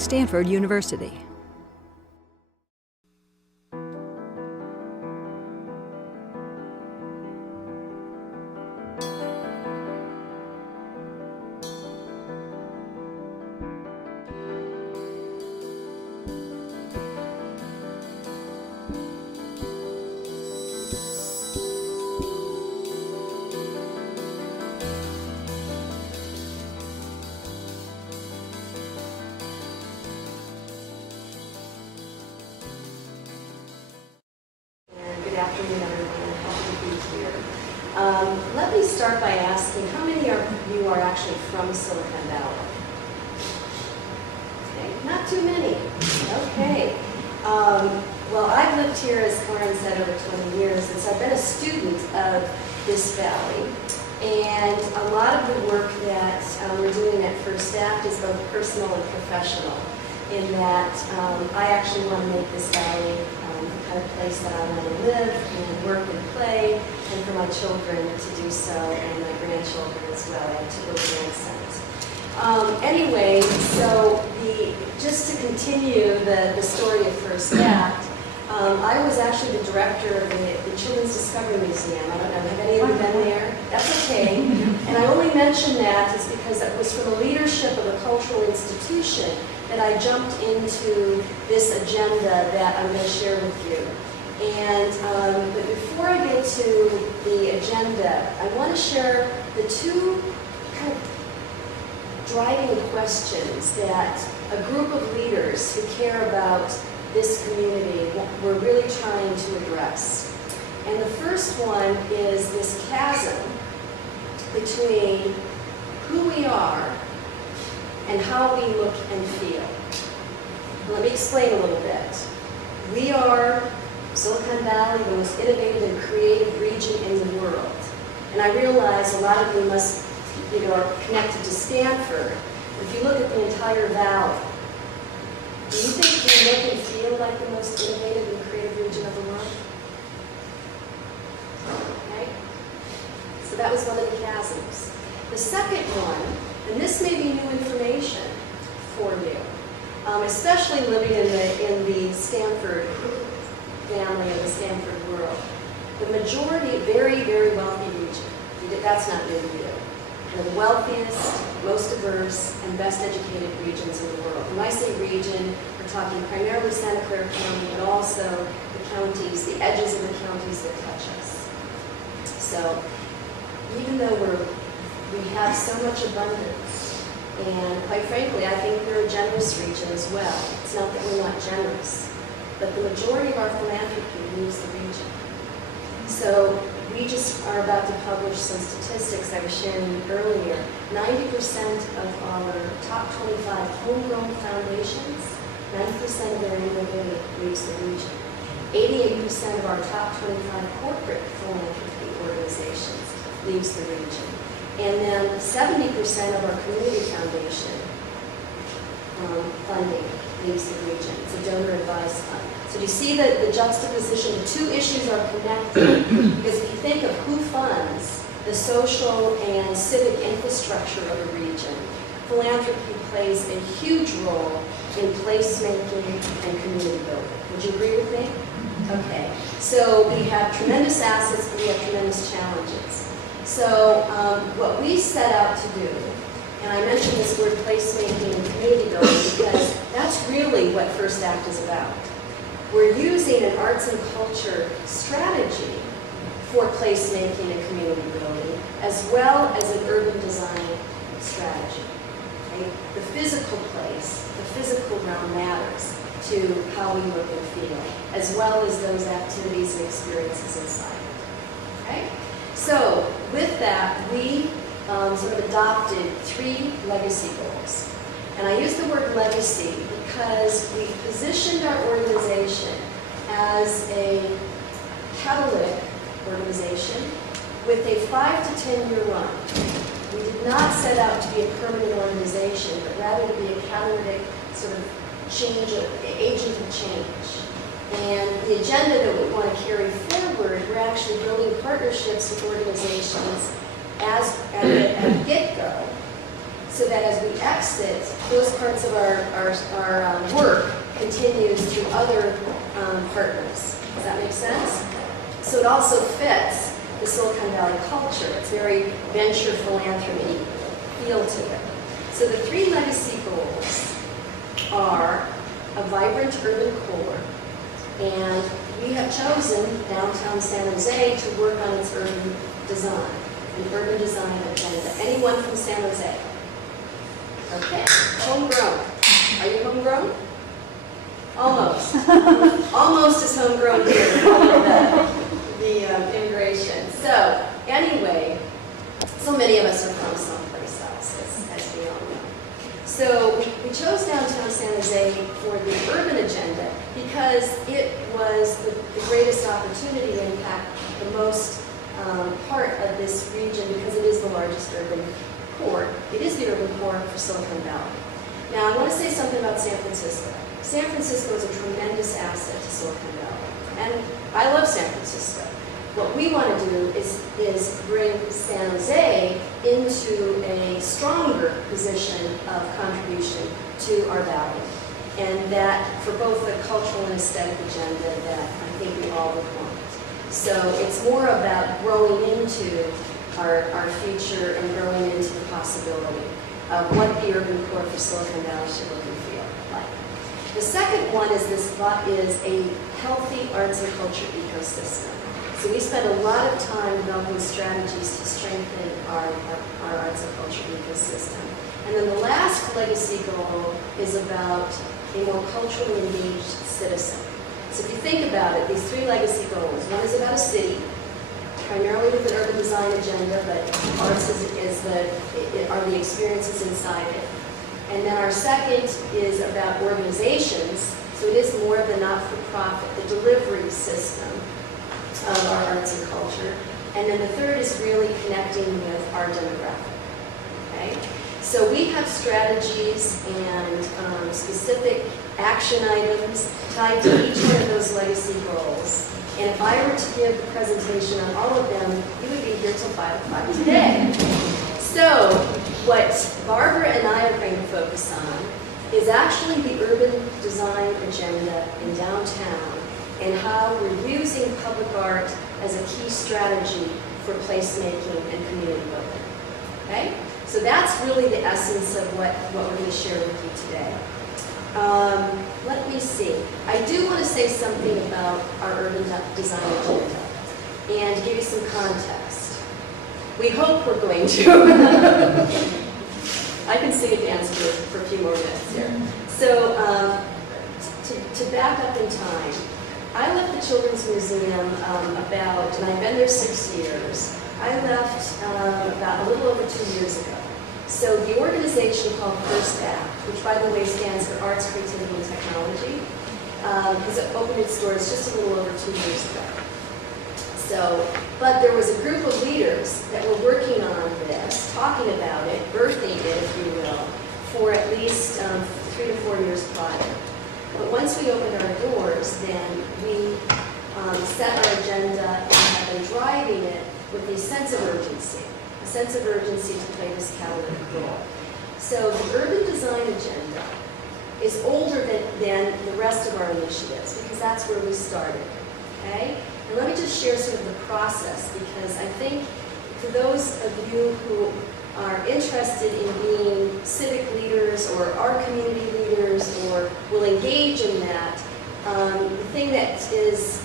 Stanford University. Afternoon, everyone. Happy to be here. Let me start by asking, how many of you are actually from Silicon Valley? Okay, not too many. Okay. Well, I've lived here, as Karen said, over 20 years, and so I've been a student of this valley. And a lot of the work that we're doing at First Act is both personal and professional, in that I actually want to make this valley the kind of place that I want to live and work and play, and for my children to do so, and my grandchildren as well. I have 2 little grandsons. Anyway, so just to continue the story of First Act, I was actually the director of the Children's Discovery Museum. I don't know, have any of you been there? That's okay. And I only mention that is because it was from the leadership of a cultural institution that I jumped into this agenda that I'm going to share with you. And but before I get to the agenda, I want to share the 2 kind of driving questions that a group of leaders who care about this community were really trying to address. And the first one is this chasm between who we are and how we look and feel. Let me explain a little bit. We are Silicon Valley, the most innovative and creative region in the world. And I realize a lot of you are connected to Stanford. If you look at the entire valley, do you think we look and feel like the most innovative and creative region of the world? Okay? So that was one of the chasms. The second one, and this may be new information for you, especially living in the Stanford family and the Stanford world. The majority, very, very wealthy region. That's not new to you. The wealthiest, most diverse, and best educated regions in the world. When I say region, we're talking primarily Santa Clara County, but also the counties, the edges of the counties that touch us. So even though we have so much abundance, and quite frankly, I think we're a generous region as well. It's not that we're not generous, but the majority of our philanthropy leaves the region. So we just are about to publish some statistics I was sharing earlier. 90% of our top 25 homegrown foundations, 90% of their annual leaves the region. 88% of our top 25 corporate philanthropy organizations leaves the region. And then 70% of our community foundation funding leaves the region. It's a donor advised fund. So do you see the juxtaposition? The 2 issues are connected because if you think of who funds the social and civic infrastructure of a region, philanthropy plays a huge role in placemaking and community building. Would you agree with me? Okay. So we have tremendous assets, but we have tremendous challenges. So what we set out to do, and I mentioned this word placemaking and community building because that's really what First Act is about. We're using an arts and culture strategy for placemaking and community building, as well as an urban design strategy. Okay? The physical place, the physical realm matters to how we look and feel, as well as those activities and experiences inside. Okay? So with that, we sort of adopted 3 legacy goals. And I use the word legacy because we positioned our organization as a catalytic organization with a 5 to 10 year run. We did not set out to be a permanent organization, but rather to be a catalytic sort of agent of change. And the agenda that we want to carry forward, we're actually building partnerships with organizations at the get-go, so that as we exit, those parts of our work continues to other partners. Does that make sense? So it also fits the Silicon Valley culture. It's very venture philanthropy feel to it. So the 3 legacy goals are a vibrant urban core, and we have chosen downtown San Jose to work on its urban design, an urban design agenda. Anyone from San Jose? Okay, homegrown. Are you homegrown? Almost. Almost as homegrown here, the immigration. So, anyway, so many of us are from someplace else, as we all know. So, we chose downtown San Jose for the urban agenda because it was the greatest opportunity to impact the most part of this region, because it is the largest urban core. It is the urban core for Silicon Valley. Now, I want to say something about San Francisco. San Francisco is a tremendous asset to Silicon Valley, and I love San Francisco. What we want to do is bring San Jose into a stronger position of contribution to our valley, and that for both the cultural and aesthetic agenda that I think we all would want. So it's more about growing into our future and growing into the possibility of what the urban core for Silicon Valley should look and feel like. The second one is a healthy arts and culture ecosystem. So we spend a lot of time developing strategies to strengthen our arts and culture ecosystem. And then the last legacy goal is about a more culturally engaged citizen. So if you think about it, these 3 legacy goals, one is about a city, primarily with an urban design agenda, but arts are the experiences inside it. And then our second is about organizations, so it is more of the not-for-profit, the delivery system of our arts and culture. And then the third is really connecting with our demographic. Okay? So we have strategies and specific action items tied to each one of those legacy goals. And if I were to give a presentation on all of them, you would be here till 5 o'clock today. So what Barbara and I are going to focus on is actually the urban design agenda in downtown and how we're using public art as a key strategy for placemaking and community building. Okay? So that's really the essence of what we're going to share with you today. Let me see. I do want to say something about our urban design agenda and give you some context. We hope we're going to. I can sing and dance for a few more minutes here. So to back up in time, I left the Children's Museum and I've been there 6 years. I left about a little over 2 years ago. So the organization called First Act, which by the way stands for Arts, Creativity, and Technology, has opened its doors just a little over 2 years ago. So, but there was a group of leaders that were working on this, talking about it, birthing it, if you will, for at least 3 to 4 years prior. But once we opened our doors, then we set our agenda and have been driving it with a sense of urgency. A sense of urgency to play this catalytic role. So the urban design agenda is older than the rest of our initiatives because that's where we started. Okay? And let me just share sort of the process, because I think for those of you who are interested in being civic leaders or our community leaders or will engage in that, the thing that is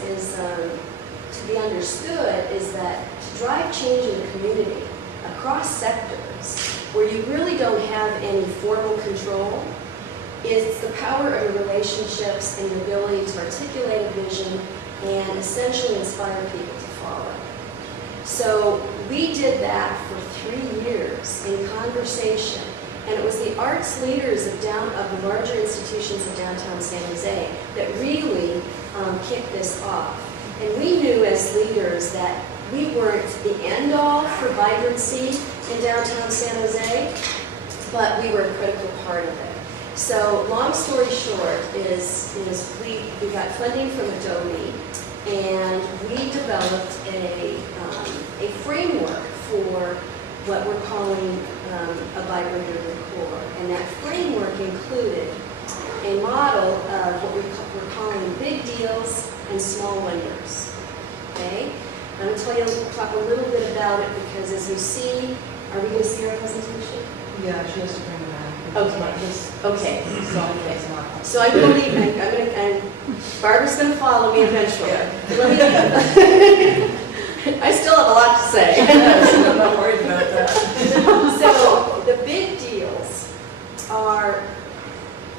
to be understood is that to drive change in the community across sectors where you really don't have any formal control, is the power of your relationships and your ability to articulate a vision and essentially inspire people to follow. So we did that for 3 years in conversation, and it was the arts leaders of the larger institutions of downtown San Jose that really kicked this off. And we knew as leaders that we weren't the end-all for vibrancy in downtown San Jose, but we were a critical part of it. So long story short is we got funding from Adobe, and we developed a framework for what we're calling a vibrant urban core. And that framework included a model of what we're calling big deals and small wonders. Okay? I'm going to talk a little bit about it because as you see, are we going to see our presentation? Yeah, she has to bring it back. Okay. So I'm going to leave. Barbara's going to follow me eventually. I still have a lot to say. I'm not worried about that. So the big deals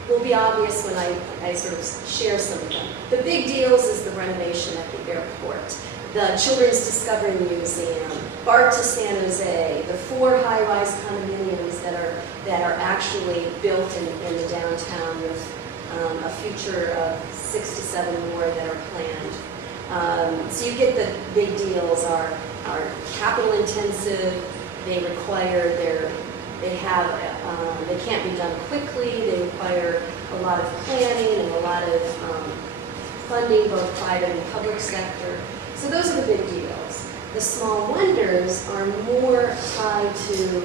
will be obvious when I sort of share some of them. The big deals is the renovation at the airport, the Children's Discovery Museum, BART to San Jose, the 4 high-rise condominiums that are actually built in the downtown with a future of 6 to 7 more that are planned. So you get the big deals are capital intensive. They require they can't be done quickly. They require a lot of planning and a lot of funding, both private and public sector. So those are the big deals. The small wonders are more tied to the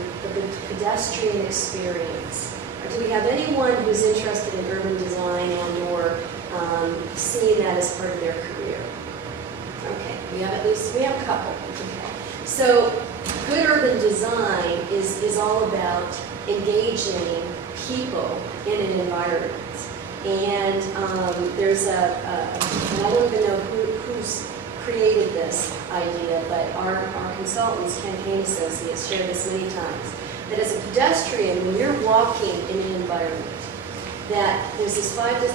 pedestrian experience. Do we have anyone who's interested in urban design and or seeing that as part of their career? Okay, we have a couple. Okay. So good urban design is all about engaging people in an environment. And there's and I don't even know who's created this idea, but our consultants, campaign associates, shared this many times, that as a pedestrian, when you're walking in an environment, that there's this 5 to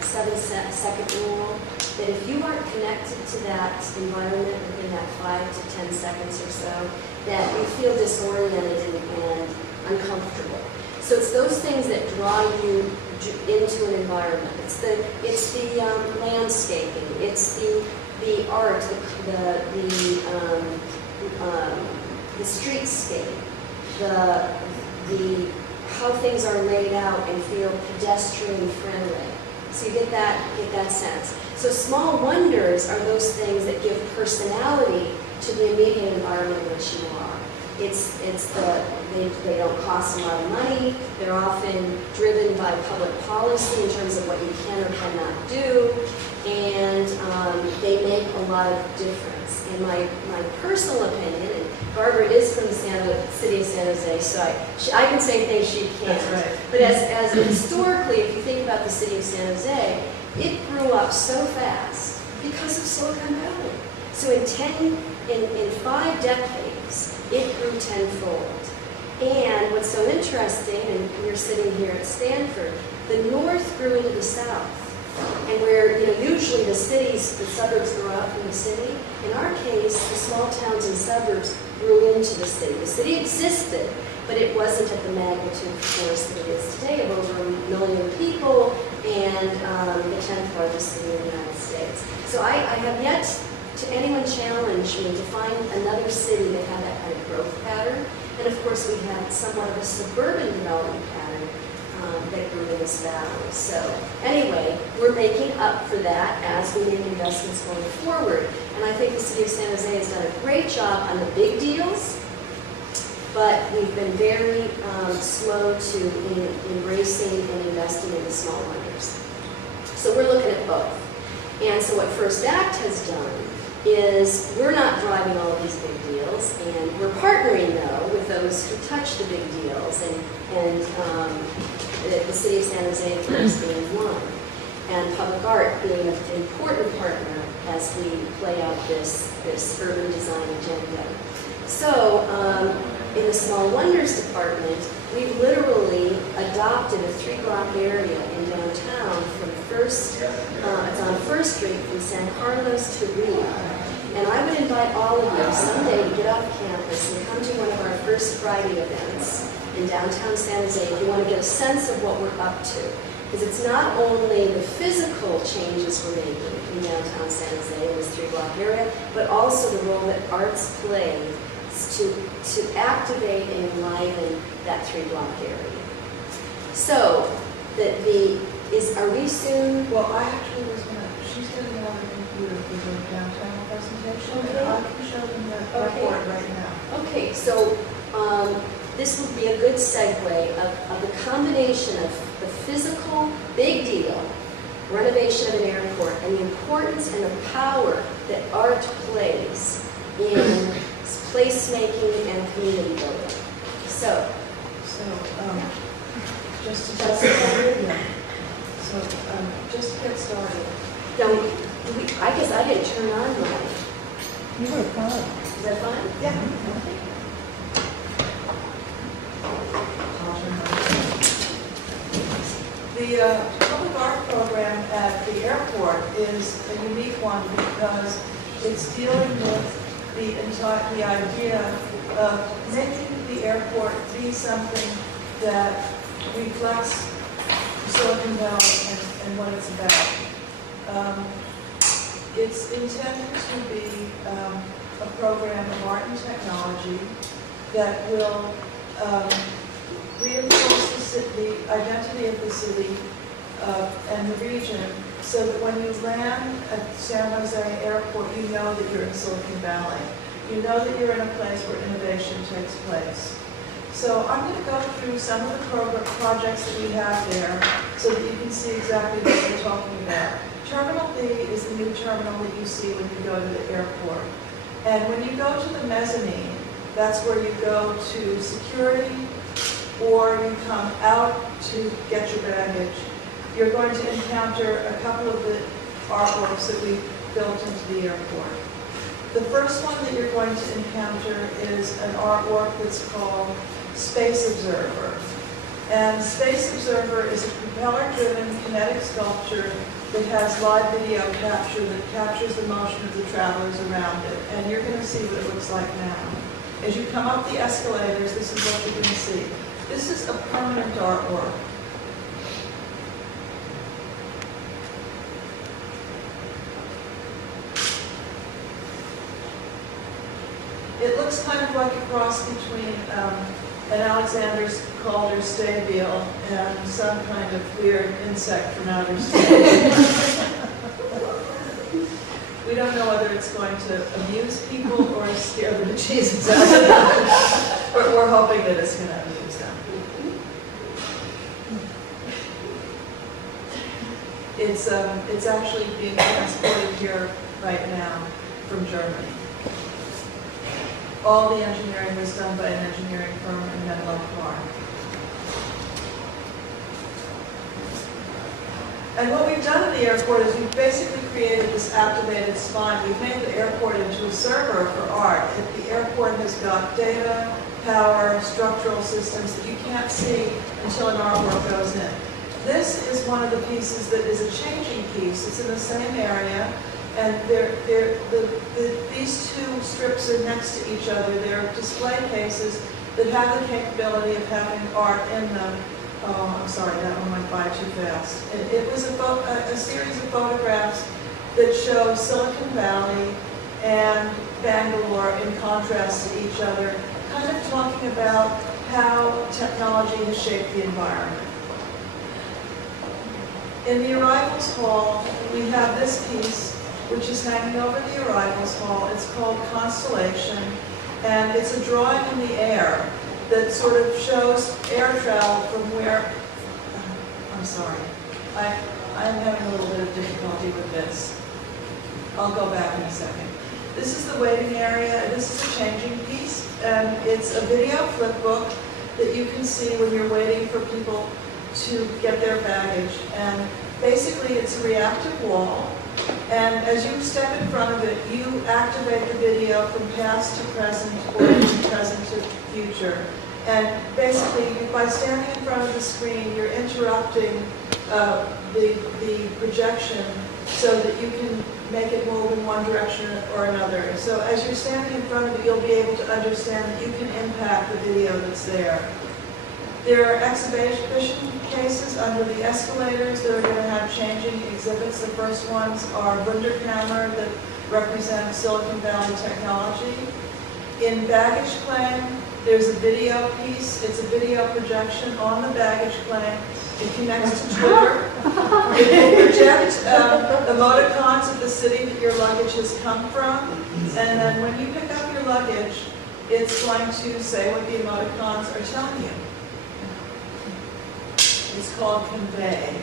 7 second rule, that if you aren't connected to that environment within that 5 to 10 seconds or so, that you feel disoriented and uncomfortable. So it's those things that draw you into an environment. It's the landscaping. It's the art, the streetscape, the how things are laid out and feel pedestrian friendly. So you get that sense. So small wonders are those things that give personality to the immediate environment in which you are. They don't cost a lot of money. They're often driven by public policy in terms of what you can or cannot do, and they make a lot of difference. In my personal opinion, and Barbara is from the city of San Jose, so I can say things she can't. That's right. But as historically, if you think about the city of San Jose, it grew up so fast because of Silicon Valley. So in 5 decades, it grew tenfold. And what's so interesting, and you're sitting here at Stanford, the north grew into the south. And where usually the suburbs grow out from the city, in our case, the small towns and suburbs grew into the city. The city existed, but it wasn't at the magnitude, of course, that it is today, of over 1 million people and the 10th largest city in the United States. So I have yet to anyone challenge me to find another city that had that kind of growth pattern. And of course, we had somewhat of a suburban development pattern that grew in this valley. So anyway, we're making up for that as we make investments going forward. And I think the city of San Jose has done a great job on the big deals, but we've been very slow to embracing and investing in the small wonders. So we're looking at both. And so what First Act has done is we're not driving all of these big deals, and we're partnering, though, with those who touch the big deals, and the city of San Jose, of course, being one, and public art being an important partner as we play out this urban design agenda. So in the Small Wonders Department, we've literally adopted a 3-block area in downtown from it's on First Street from San Carlos to Rio. And I would invite all of you someday to get off campus and come to one of our first Friday events in downtown San Jose if you want to get a sense of what we're up to. Because it's not only the physical changes we're making in downtown San Jose in this 3-block area, but also the role that arts play to activate and enliven that 3-block area. So, are we soon? Well, I actually was going to, she's going to have a computer for the downtown presentation, and I can show them that report right now. Okay, so this would be a good segue of the combination of the physical big deal, renovation of an airport, and the importance and the power that art plays in placemaking and community building. So, just to get started, just to get started. I guess I didn't turn on mine. You were fine. Is that fine? Yeah. The public art program at the airport is a unique one because it's dealing with the idea of making the airport be something that reflects Silicon Valley and what it's about. It's intended to be a program of art and technology that will reinforce the identity of the city and the region, so that when you land at San Jose Airport, you know that you're in Silicon Valley. You know that you're in a place where innovation takes place. So I'm going to go through some of the projects that we have there so that you can see exactly what we're talking about. Terminal B is the new terminal that you see when you go to the airport. And when you go to the mezzanine, that's where you go to security, or you come out to get your baggage. You're going to encounter a couple of the artworks that we built into the airport. The first one that you're going to encounter is an artwork that's called Space Observer. And Space Observer is a propeller-driven kinetic sculpture that has live video capture that captures the motion of the travelers around it. And you're going to see what it looks like now. As you come up the escalators, this is what you're going to see. This is a permanent artwork. It looks kind of like a cross between an Alexander Calder stable and some kind of weird insect from outer space. We don't know whether it's going to amuse people or scare the bejesus out of them. We're hoping that it's going to amuse them. It's actually being transported here right now from Germany. All the engineering was done by an engineering firm in Menlo Park. And what we've done at the airport is we've basically created this activated spine. We've made the airport into a server for art. The airport has got data, power, structural systems that you can't see until an artwork goes in. This is one of the pieces that is a changing piece. It's in the same area, and these two strips are next to each other. They're display cases that have the capability of having art in them. Oh, I'm sorry, that one went by too fast. It was a series of photographs that show Silicon Valley and Bangalore in contrast to each other, kind of talking about how technology has shaped the environment. In the arrivals hall, we have this piece, which is hanging over the arrivals hall. It's called Constellation, and it's a drawing in the air that sort of shows air travel from where, I'm sorry, I'm having a little bit of difficulty with this. I'll go back in a second. This is the waiting area. This is a changing piece, and it's a video flip book that you can see when you're waiting for people to get their baggage. And basically it's a reactive wall, and as you step in front of it, you activate the video from past to present or from present to future. And basically, by standing in front of the screen, you're interrupting the projection so that you can make it move in one direction or another. So as you're standing in front of it, you'll be able to understand that you can impact the video that's there. There are exhibition cases under the escalators that are going to have changing exhibits. The first ones are Wunderkammer that represent Silicon Valley technology. In baggage claim, there's a video piece. It's a video projection on the baggage claim. It connects to Twitter. It will project emoticons of the city that your luggage has come from. And then when you pick up your luggage, it's going to say what the emoticons are telling you. It's called convey.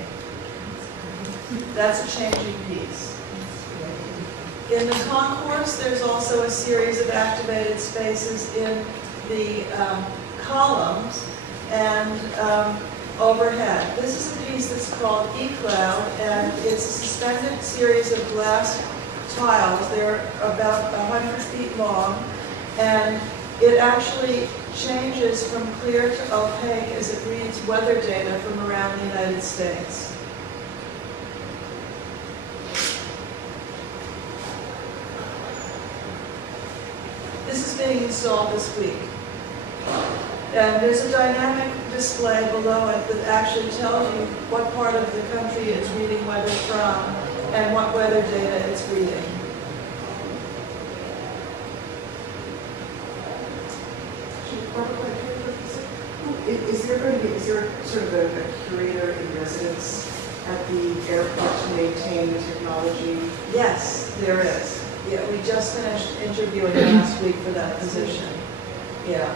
That's a changing piece. In the concourse, there's also a series of activated spaces in the columns and overhead. This is a piece that's called E-Cloud, and it's a suspended series of glass tiles. They're about 100 feet long, and it actually changes from clear to opaque as it reads weather data from around the United States. This is being installed this week. And there's a dynamic display below it that actually tells you what part of the country it's reading weather from and what weather data it's reading. Is there sort of a curator in residence at the airport to maintain the technology? Yes, there is. Yeah, we just finished interviewing last week for that position. Yeah.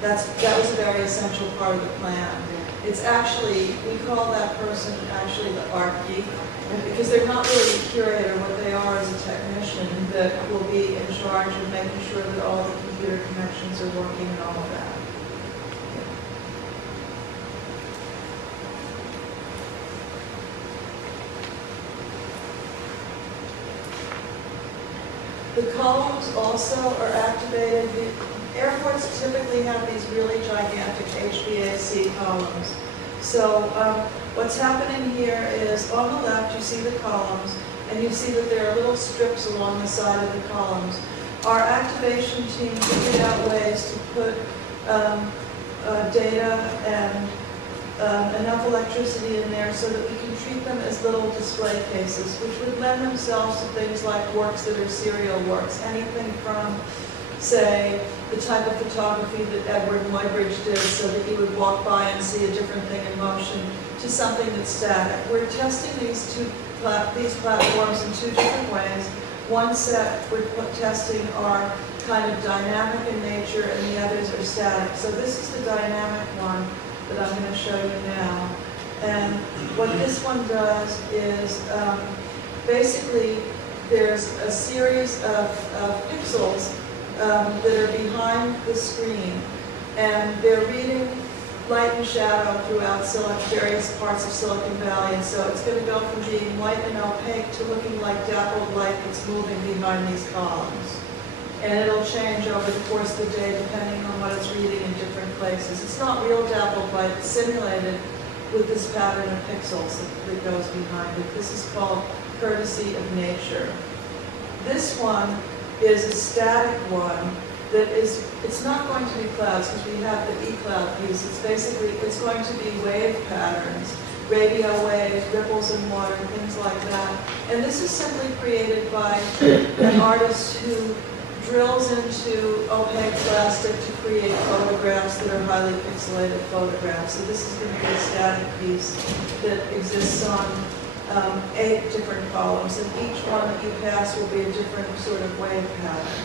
That was a very essential part of the plan. It's actually, we call that person actually the art geek, because they're not really a curator. What they are is a technician that will be in charge of making sure that all the computer connections are working and all of that. The columns also are activated. The airports typically have these really gigantic HVAC columns. So what's happening here is on the left you see the columns, and you see that there are little strips along the side of the columns. Our activation team figured out ways to put data and enough electricity in there so that we can treat them as little display cases, which would lend themselves to things like works that are serial works, anything from, say, the type of photography that Edward Muybridge did so that you would walk by and see a different thing in motion, to something that's static. We're testing these platforms in two different ways. One set we're testing are kind of dynamic in nature, and the others are static. So this is the dynamic one that I'm going to show you now. And what this one does is basically there's a series of pixels that are behind the screen, and they're reading light and shadow throughout various parts of Silicon Valley. And so it's going to go from being white and opaque to looking like dappled light that's moving behind these columns. And it'll change over the course of the day depending on what it's reading in different places. It's not real dappled light, it's simulated with this pattern of pixels that goes behind it. This is called courtesy of nature. This one is a static one that is, it's not going to be clouds because we have the E-Cloud piece. It's basically, it's going to be wave patterns, radio waves, ripples in water, things like that. And this is simply created by an artist who drills into opaque plastic to create photographs that are highly pixelated photographs. So this is going to be a static piece that exists on 8 different columns, and each one that you pass will be a different sort of wave pattern.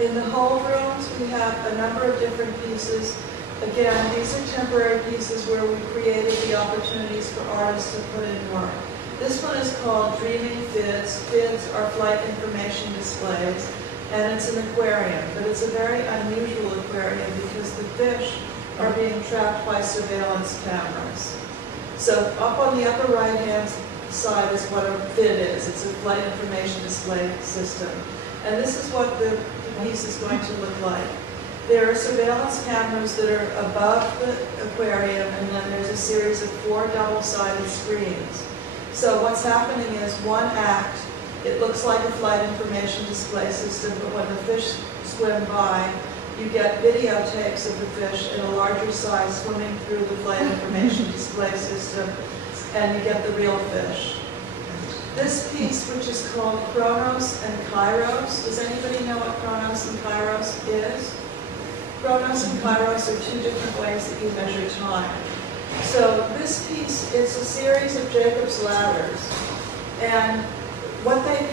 In the whole rooms, we have a number of different pieces. Again, these are temporary pieces where we created the opportunities for artists to put in work. This one is called Dreaming Fids. Fids are flight information displays, and it's an aquarium, but it's a very unusual aquarium because the fish are being trapped by surveillance cameras. So up on the upper right-hand side is what a FID is. It's a flight information display system. And this is what the piece is going to look like. There are surveillance cameras that are above the aquarium, and then there's a series of 4 double-sided screens. So what's happening is one act, it looks like a flight information display system, but when the fish swim by, you get videotapes of the fish in a larger size swimming through the flight information display system, and you get the real fish. This piece, which is called Chronos and Kairos, does anybody know what Chronos and Kairos is? Chronos and Kairos are 2 different ways that you measure time. So this piece is a series of Jacob's ladders. And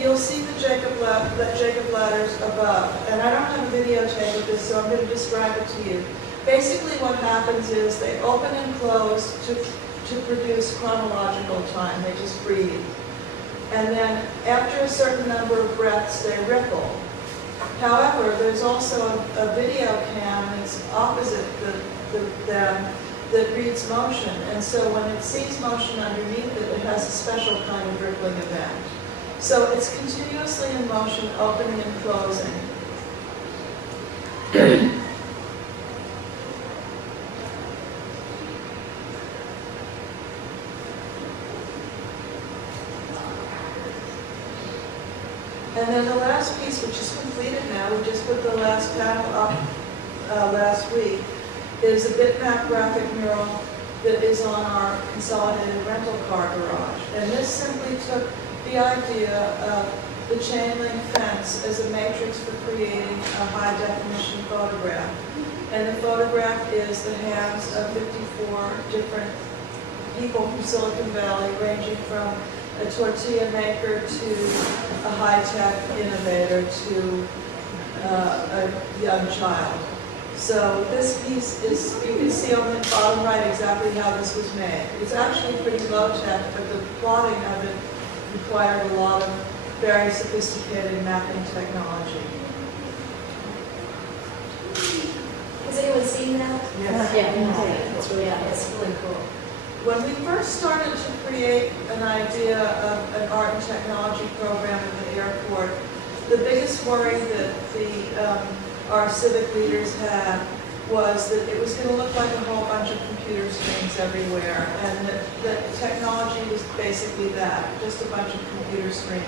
you'll see the Jacob ladders above. And I don't have a videotape of this, so I'm going to describe it to you. Basically what happens is they open and close to produce chronological time. They just breathe. And then after a certain number of breaths, they ripple. However, there's also a video cam that's opposite them that reads motion. And so when it sees motion underneath it, it has a special kind of rippling event. So it's continuously in motion, opening and closing. And then the last piece, which is completed now, we just put the last panel up last week, is a bitmap graphic mural that is on our consolidated rental car garage. And this simply took the idea of the chain link fence as a matrix for creating a high definition photograph. And the photograph is the hands of 54 different people from Silicon Valley, ranging from a tortilla maker to a high-tech innovator to a young child. So this piece is, you can see on the bottom right exactly how this was made. It's actually pretty low-tech, but the plotting of it required a lot of very sophisticated mapping technology. Has anyone seen that? Yes. Yeah, it's really cool. When we first started to create an idea of an art and technology program at the airport, the biggest worry that our civic leaders had was that it was going to look like a whole bunch of computer screens everywhere, and that technology was basically that, just a bunch of computer screens.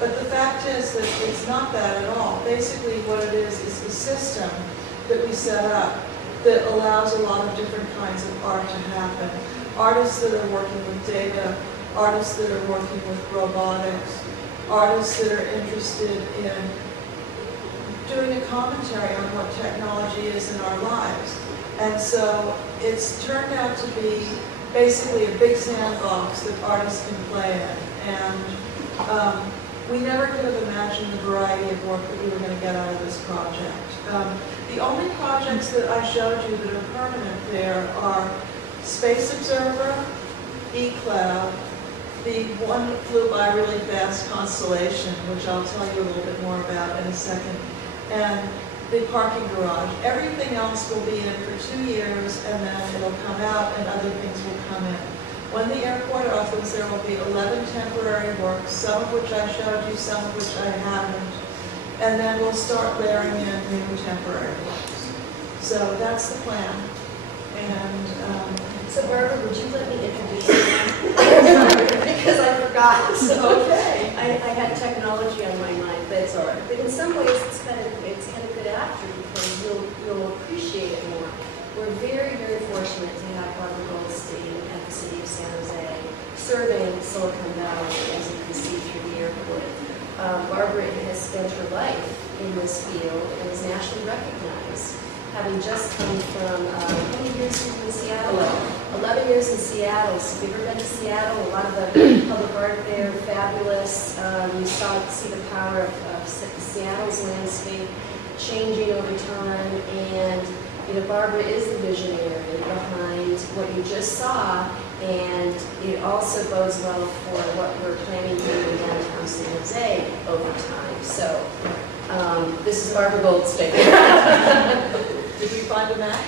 But the fact is that it's not that at all. Basically what it is the system that we set up that allows a lot of different kinds of art to happen. Artists that are working with data, artists that are working with robotics, artists that are interested in doing a commentary on what technology is in our lives. And so it's turned out to be basically a big sandbox that artists can play in. And we never could have imagined the variety of work that we were going to get out of this project. The only projects that I showed you that are permanent there are Space Observer, eCloud, the one that flew by really fast Constellation, which I'll tell you a little bit more about in a second, and the parking garage. Everything else will be in for 2 years, and then it'll come out and other things will come in. When the airport opens, there will be 11 temporary works, some of which I showed you, some of which I haven't, and then we'll start layering in new temporary works. So that's the plan. And So Barbara, would you let me introduce you? Because I forgot. So okay. I had technology on my mind, but it's all right. But in some ways, it's kind of good after, because you'll appreciate it more. We're very, very fortunate to have Barbara Goldstein at the City of San Jose, serving Silicon Valley, as you can see through the airport. Barbara has spent her life in this field and is nationally recognized, having just come from, how many years in Seattle? 11 years in Seattle. So if you've ever been to Seattle, a lot of the public art there, fabulous. You see the power of Seattle's landscape changing over time. And Barbara is the visionary behind what you just saw, and it also bodes well for what we're planning to do in downtown San Jose over time. So this is Barbara Goldstein. did we find a map?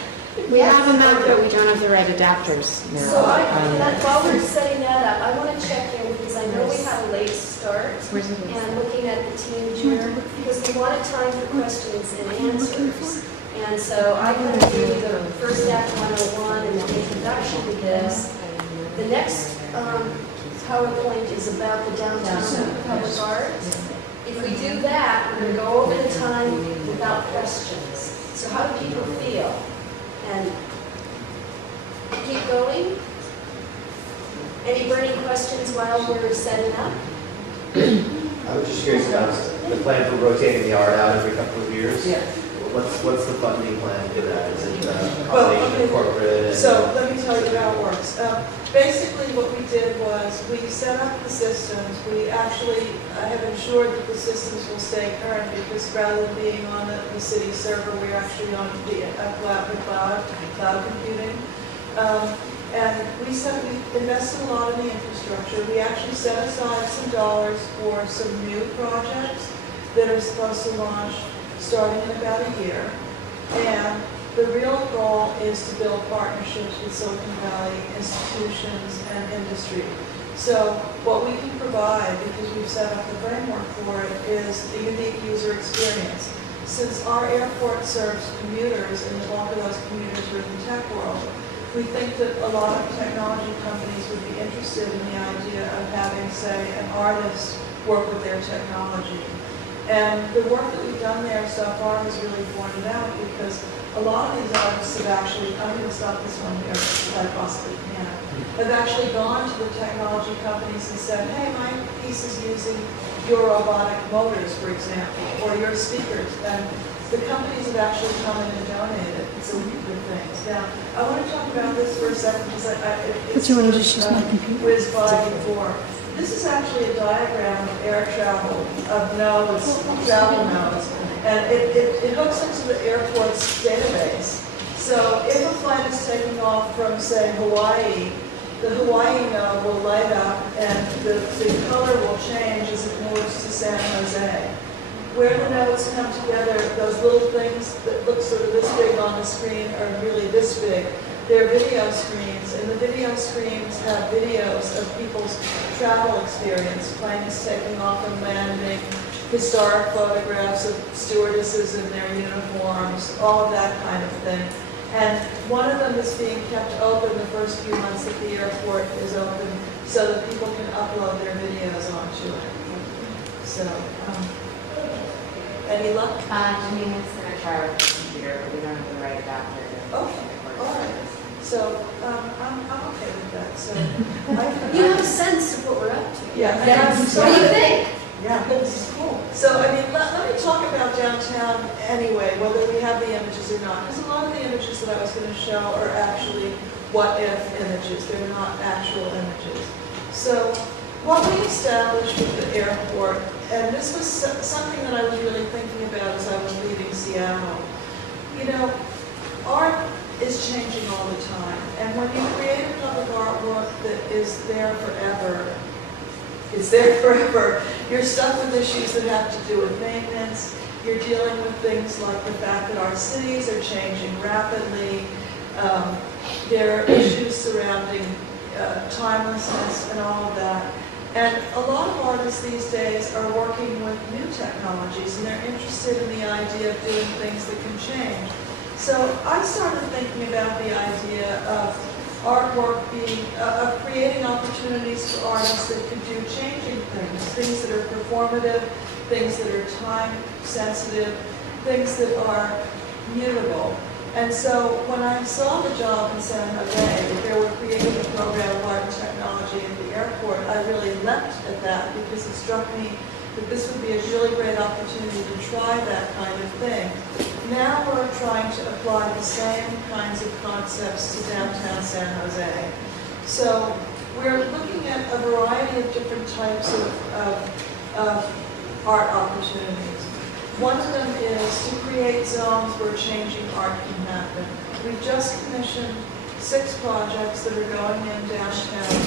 We have a map, but we don't have the right adapters now. So while we're setting that up, I want to check in, because I know we had a late start. Where's it? And looking at the team chair, because we wanted time for questions and answers. And so I want to do the first Act 101 and the introduction to this. The next PowerPoint is about the downtown public art. If we do that, we're going to go over the time without questions. So how do people feel? And keep going. Any burning questions while we're setting up? I was just curious about the plan for rotating the art out every couple of years. Yeah. what's the funding plan for that? Is it a Well, combination of corporate and? So let me tell you how it works. Basically, what we did was we set up the systems. We actually have ensured that the systems will stay current because rather than being on the city server, we're actually on the cloud computing. And we invested a lot in the infrastructure. We actually set aside some dollars for some new projects that are supposed to launch starting in about a year. And the real goal is to build partnerships with Silicon Valley institutions and industry. So what we can provide, because we've set up the framework for it, is a unique user experience. Since our airport serves commuters, and the bulk of those commuters are in the tech world, we think that a lot of technology companies would be interested in the idea of having, say, an artist work with their technology. And the work that we've done there so far has really borne it out because a lot of these artists have actually, I'm going to stop this one here if I possibly can, have actually gone to the technology companies and said, hey, my piece is using your robotic motors, for example, or your speakers. And the companies have actually come in and donated some good things. Now, I want to talk about this for a second because it's whizzed by before. This is actually a diagram of air travel, of nodes, travel nodes, and it hooks into the airport's database. So if a flight is taking off from, say, Hawaii, the Hawaii node will light up and the color will change as it moves to San Jose. Where the nodes come together, those little things that look sort of this big on the screen are really this big. They're video screens, and the video screens have videos of people's travel experience, planes taking off and landing, historic photographs of stewardesses in their uniforms, all of that kind of thing. And one of them is being kept open the first few months that the airport is open so that people can upload their videos onto it. So, any luck? I mean, it's going to try with the computer, but we don't have the right adapter. Okay, all right. So, I'm okay with that, so. You have a sense of what we're up to. Yeah. What do you think? Yeah, this is cool. So, I mean, let me talk about downtown anyway, whether we have the images or not, because a lot of the images that I was going to show are actually what-if images. They're not actual images. So, what we established with the airport, and this was something that I was really thinking about as I was leaving Seattle. You know, art is changing all the time, and when you create a public artwork that is there forever, it's there forever, you're stuck with issues that have to do with maintenance. You're dealing with things like the fact that our cities are changing rapidly. There are issues surrounding timelessness and all of that. And a lot of artists these days are working with new technologies, and they're interested in the idea of doing things that can change. So I started thinking about the idea of artwork being, of creating opportunities for artists that could do changing things that are performative, things that are time sensitive, things that are mutable. And so when I saw the job in San Jose, that they were creating a program of art and technology at the airport, I really leapt at that because it struck me that this would be a really great opportunity to try that kind of thing. Now we're trying to apply the same kinds of concepts to downtown San Jose. So we're looking at a variety of different types of art opportunities. One of them is to create zones where changing art can happen. We've just commissioned 6 projects that are going in downtown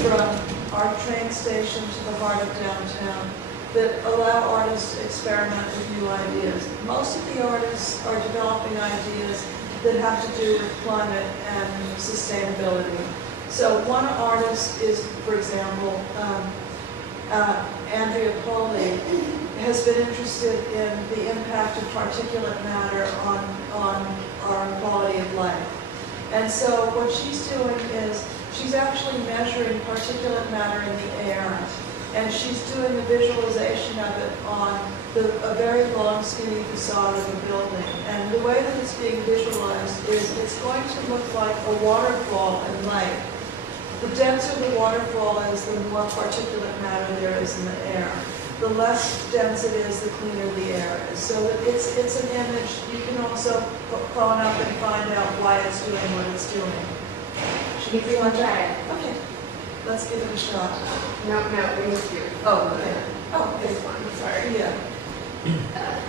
from our train station to the heart of downtown that allow artists to experiment with new ideas. Most of the artists are developing ideas that have to do with climate and sustainability. So one artist is, for example, Andrea Poli, has been interested in the impact of particulate matter on our quality of life. And so what she's doing is she's actually measuring particulate matter in the air, and she's doing a visualization of it on a very long, skinny facade of a building. And the way that it's being visualized is it's going to look like a waterfall in light. The denser the waterfall is, the more particulate matter there is in the air. the less dense it is, the cleaner the air is. So it's an image. You can also phone up and find out why it's doing what it's doing. Should we want to try it? Okay, let's give it a shot. No, we need to. Oh, okay. Oh, This okay. one, sorry. Yeah.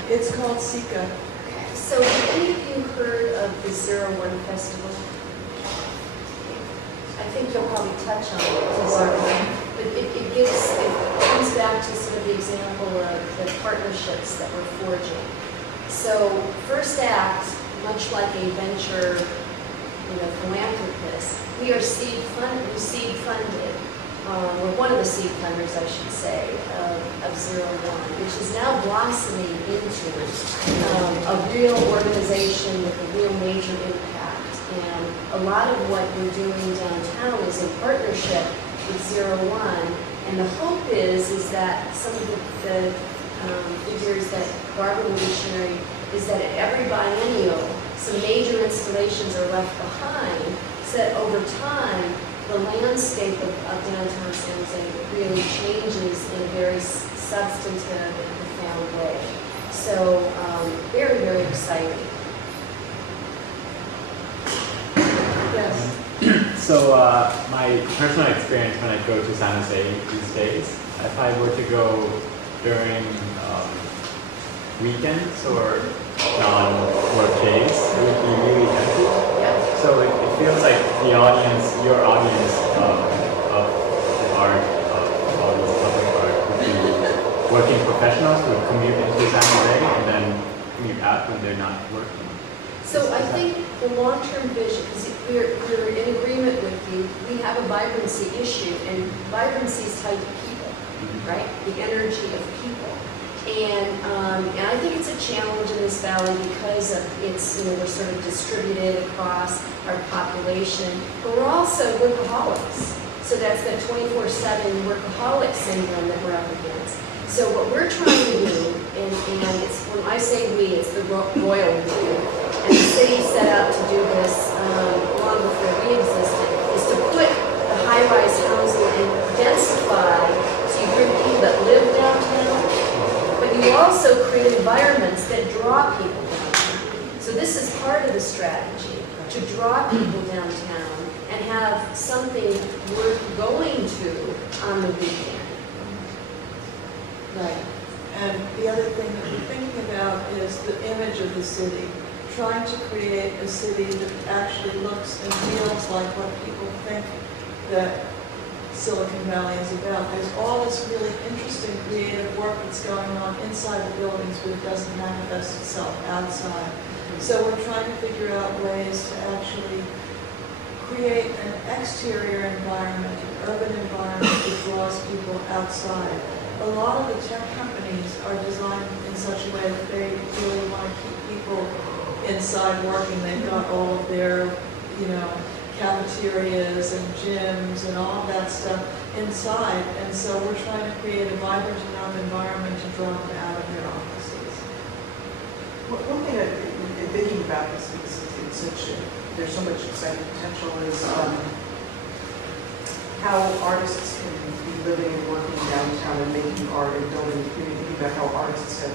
It's called Sika. Okay, so have any of you heard of the 01 Festival? I think you'll probably touch on it, but it comes back to sort of the example of the partnerships that we're forging. So first act, much like a venture, philanthropist, we are seed funded. We're one of the seed funders, I should say, of 01, which is now blossoming into a real organization with a real major impact. And a lot of what we're doing downtown is in partnership with 01. And the hope is that some of the figures that Barbara will be sharing is that at every biennial, some major installations are left behind, so that over time, the landscape of downtown San Jose really changes in a very substantive and profound way. So very, very exciting. Yes. So my personal experience when I go to San Jose these days, if I were to go during weekends or non-work days, it would be really empty. So it feels like the audience, your audience of art, of all this public art, would be working professionals who would commute into San Jose and then commute out when they're not working. So I think the long-term vision, because we're in agreement with you, we have a vibrancy issue, and vibrancy is tied to people, right? The energy of people. And I think it's a challenge in this valley because of its, we're sort of distributed across our population, but we're also workaholics. So that's the 24/7 workaholic syndrome that we're up against. So what we're trying to do, and it's, when I say we, it's the royal we, and the city set out to do this long before we existed, is to put the high-rise housing and densify, so you bring people that live downtown, but you also create environments that draw people downtown. So this is part of the strategy, to draw people downtown and have something worth going to on the weekend. Right. And the other thing that we're thinking about is the image of the city. Trying to create a city that actually looks and feels like what people think that Silicon Valley is about. There's all this really interesting creative work that's going on inside the buildings, but it doesn't manifest itself outside. So we're trying to figure out ways to actually create an exterior environment, an urban environment that draws people outside. A lot of the tech companies are designed in such a way that they really want to keep people inside working. They've got all of their, cafeterias and gyms and all of that stuff inside. And so we're trying to create a vibrant enough environment to draw them out of their offices. One thing in thinking about this, because there's so much exciting potential, is how artists can be living and working downtown and making art and building community. Thinking about how artists have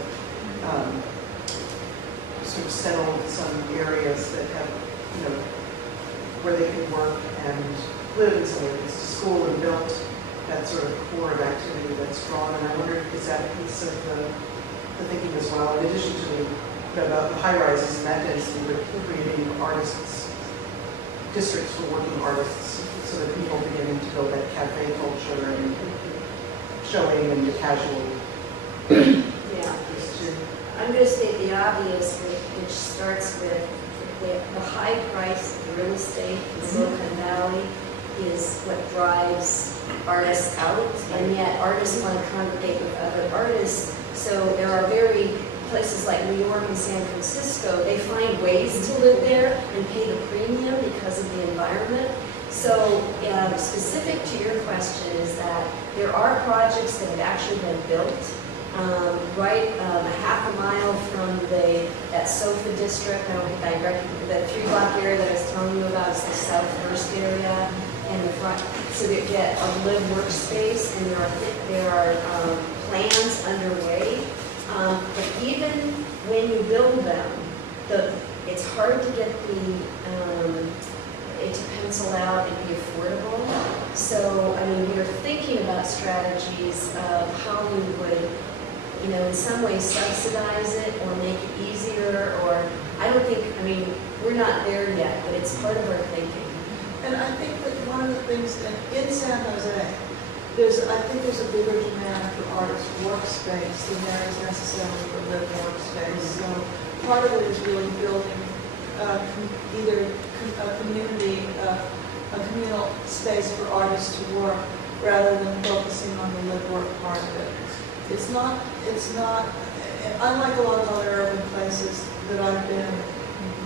sort of settled some areas that have, where they can work and live in some ways, school and built that sort of core of activity that's drawn. And I wonder, is that a piece of the thinking as well, in addition to about the high rises and that density, but creating artists, districts for working artists, so that people beginning to build that cafe culture and showing and the casual. Yeah. I'm going to state the obvious, which starts with the high price of real estate in Silicon Valley is what drives artists out, and yet artists want to congregate with other artists. So there are places like New York and San Francisco, they find ways to live there and pay the premium because of the environment. So specific to your question is that there are projects that have actually been built right a half a mile from that SOFA district. I don't think I recognize that 3-block area that I was telling you about is the South First area. and the front, so they get a live workspace, and there are plans underway. But even when you build them, it's hard to get it to pencil out and be affordable. So, I mean, we are thinking about strategies of how we would, in some ways subsidize it or make it easier, or we're not there yet, but it's part of our thinking. And I think that one of the things in San Jose, I think there's a bigger demand for artist workspace than there is necessarily for live workspace. So part of it is really building either a communal space for artists to work rather than focusing on the live work part of it. It's not, unlike a lot of other urban places that I've been,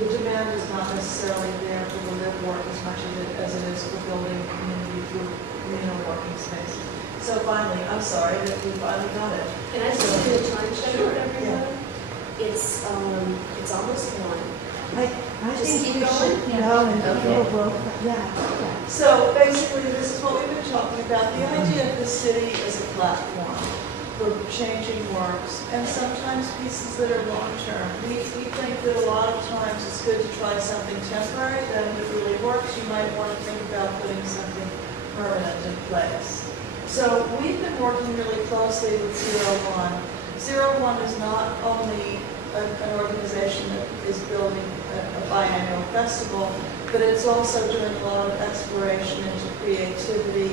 the demand is not necessarily there for the live work as much as it is for building community through communal working space. So finally, I'm sorry that we finally got it. Can I just do a time check Sure, with everyone? yeah. It's almost 1. I Just think keep we should going? go and Okay. yeah. So basically, this is what we've been talking about. The idea of the city as a platform for changing works, and sometimes pieces that are long-term. We think that a lot of times it's good to try something temporary, then if it really works, you might want to think about putting something permanent in place. So we've been working really closely with 01. 01 is not only an organization that is building a biannual festival, but it's also doing a lot of exploration into creativity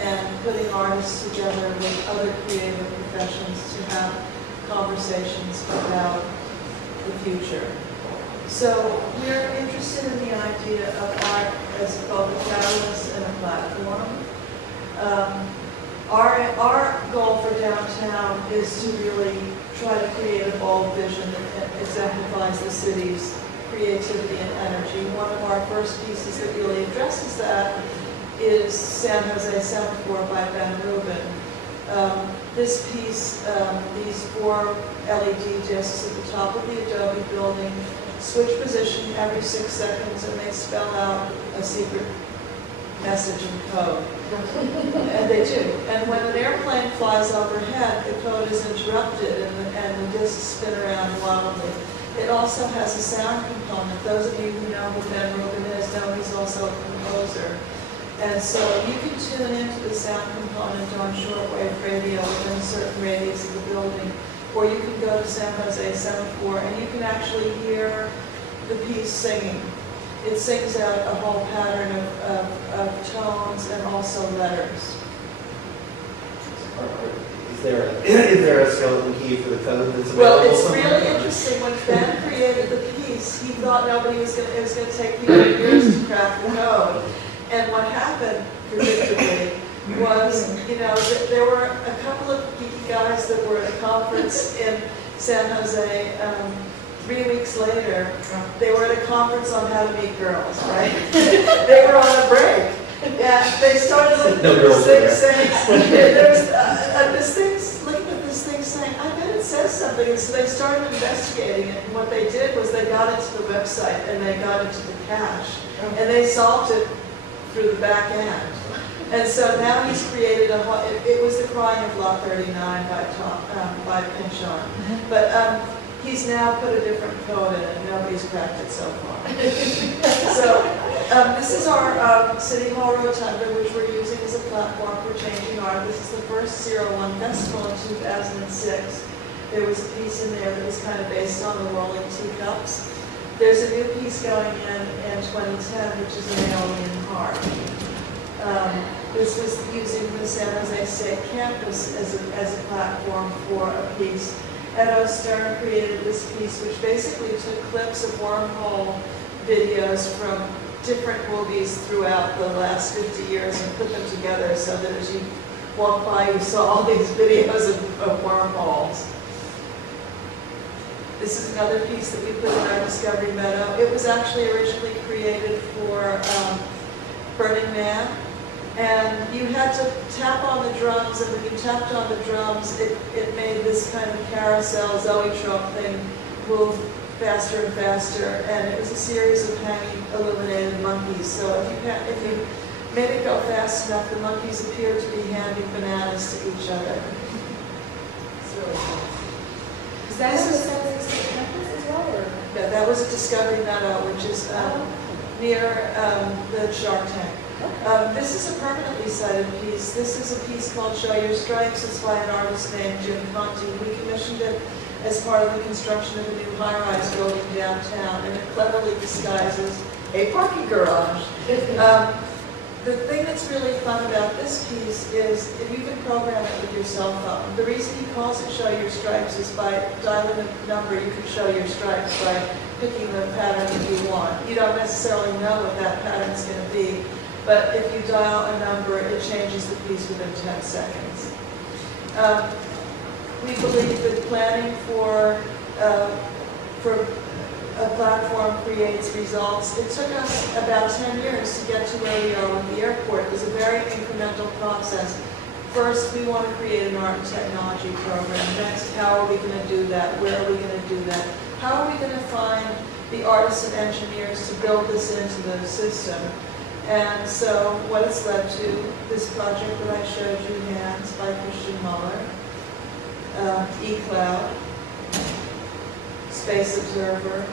and putting artists together with other creative professions to have conversations about the future. So we're interested in the idea of art as both a catalyst and a platform. Our goal for downtown is to really try to create a bold vision that exemplifies the city's creativity and energy. One of our first pieces that really addresses that is San Jose Semaphore by Ben Rubin. This piece, these 4 LED discs at the top of the Adobe building switch position every 6 seconds, and they spell out a secret message in code. And they do. And when an airplane flies overhead, the code is interrupted and the discs spin around wildly. It also has a sound component. Those of you who know who Ben Rubin is know he's also a composer. And so you can tune into the sound component on shortwave radio within a certain radius of the building, or you can go to San Jose Semaphore and you can actually hear the piece singing. It sings out a whole pattern of tones and also letters. Is there a skeleton key for the code that's available? Well, it's somewhere? really interesting. When Ben created the piece, he thought nobody was going to, it was going to take people years to crack the code. And what happened, predictably, was, there were a couple of geeky guys that were at a conference in San Jose 3 weeks later. They were at a conference on how to meet girls, right? They were on a break. Yeah, they started looking No at girls this there. thing saying, there's this thing, looking at this thing saying, I bet it says something. And so they started investigating it. And what they did was they got into the website and they got into the cache. And they solved it through the back end. And so now he's created it was the crying of Lot 39 by Pinchon. But he's now put a different code in it. Nobody's cracked it so far. So this is our City Hall Rotunda, which we're using as a platform for changing art. This is the first 01 festival in 2006. There was a piece in there that was kind of based on the rolling teacups. There's a new piece going in 2010, which is an alien heart. This was using the San Jose State Campus as a platform for a piece. Edo Stern created this piece, which basically took clips of wormhole videos from different movies throughout the last 50 years and put them together so that as you walk by, you saw all these videos of wormholes. This is another piece that we put in our Discovery Meadow. It was actually originally created for Burning Man. And you had to tap on the drums, and when you tapped on the drums, it made this kind of carousel, zoetrope thing move faster and faster. And it was a series of hanging illuminated monkeys. So if you made it go fast enough, the monkeys appeared to be handing bananas to each other. It's really cool. Is that on the Cellular Structure campus as well, or? Yeah, that was at Discovery Meadow, which is near the Shark Tank. This is a permanently sited piece. This is a piece called Show Your Stripes. It's by an artist named Jim Connie. We commissioned it as part of the construction of a new high-rise building downtown, and it cleverly disguises a parking garage. The thing that's really fun about this piece is if you can program it with your cell phone. The reason he calls it Show Your Stripes is by dialing a number, you can show your stripes by picking the pattern that you want. You don't necessarily know what that pattern's going to be, but if you dial a number, it changes the piece within 10 seconds. We believe that planning for a platform creates results. It took us about 10 years to get to where we are with the airport. It was a very incremental process. First, we want to create an art and technology program. Next, how are we going to do that? Where are we going to do that? How are we going to find the artists and engineers to build this into the system? And so what it's led to, this project that I showed you, Hands by Christian Muller, eCloud, Space Observer,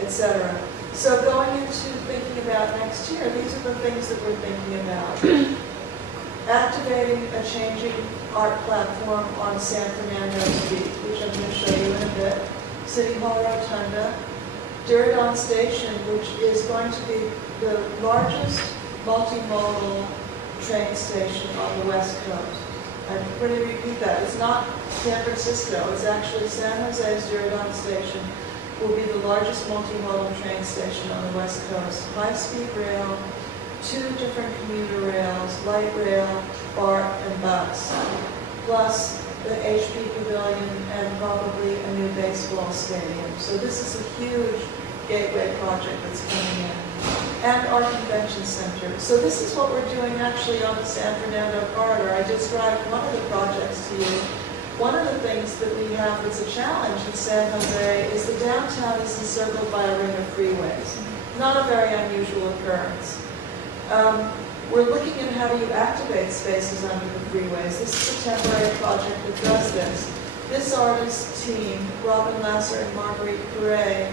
etc. So going into thinking about next year, these are the things that we're thinking about. Activating a changing art platform on San Fernando Street, which I'm going to show you in a bit. City Hall Rotunda. Diridon Station, which is going to be the largest multimodal train station on the West Coast. I'm going to repeat that. It's not San Francisco. It's actually San Jose's Diridon Station will be the largest multimodal train station on the West Coast. High-speed rail, 2 different commuter rails, light rail, BART, and bus, plus the HP Pavilion and probably a new baseball stadium. So this is a huge gateway project that's coming in. And our convention center. So this is what we're doing actually on the San Fernando corridor. I described one of the projects to you. One of the things that we have that's a challenge in San Jose is the downtown is encircled by a ring of freeways. Not a very unusual occurrence. We're looking at how do you activate spaces under the freeways. This is a temporary project that does this. This artist team, Robin Lasser and Marguerite Perret,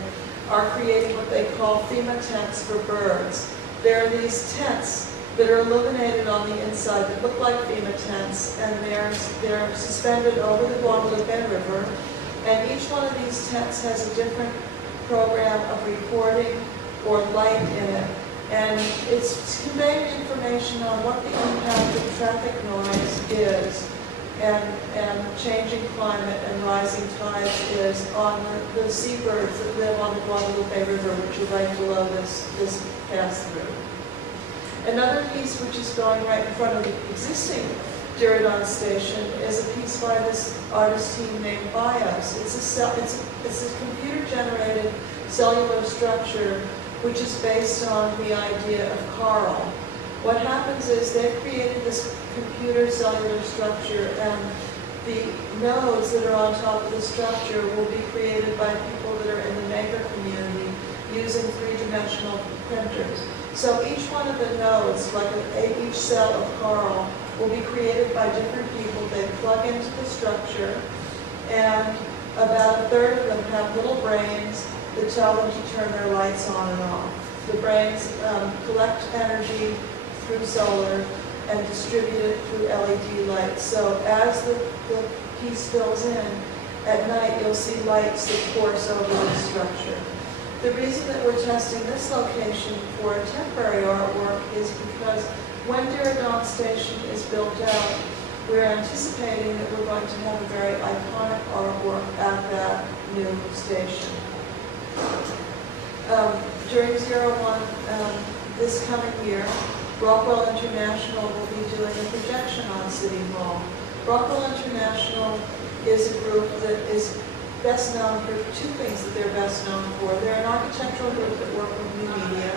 are creating what they call FEMA tents for birds. There are these tents that are illuminated on the inside that look like FEMA tents, and they're suspended over the Guadalupe River. And each one of these tents has a different program of recording or light in it. And it's conveying information on what the impact of traffic noise is and changing climate and rising tides is on the seabirds that live on the Guadalupe River, which are right below this pass-through. Another piece which is going right in front of the existing Diridon station is a piece by this artist team named BIOS. It's a computer-generated cellular structure which is based on the idea of coral. What happens is they've created this computer cellular structure, and the nodes that are on top of the structure will be created by people that are in the maker community using 3-dimensional printers. So each one of the nodes, like each cell of coral, will be created by different people. They plug into the structure, and about 1/3 of them have little brains that tell them to turn their lights on and off. The brains collect energy through solar and distribute it through LED lights. So as the piece fills in, at night you'll see lights that course over the structure. The reason that we're testing this location for temporary artwork is because when Diridon Station is built out, we're anticipating that we're going to have a very iconic artwork at that new station. During 01 this coming year, Rockwell International will be doing a projection on City Hall. Rockwell International is a group that is best known for 2 things that they're best known for. They're an architectural group that work with new media.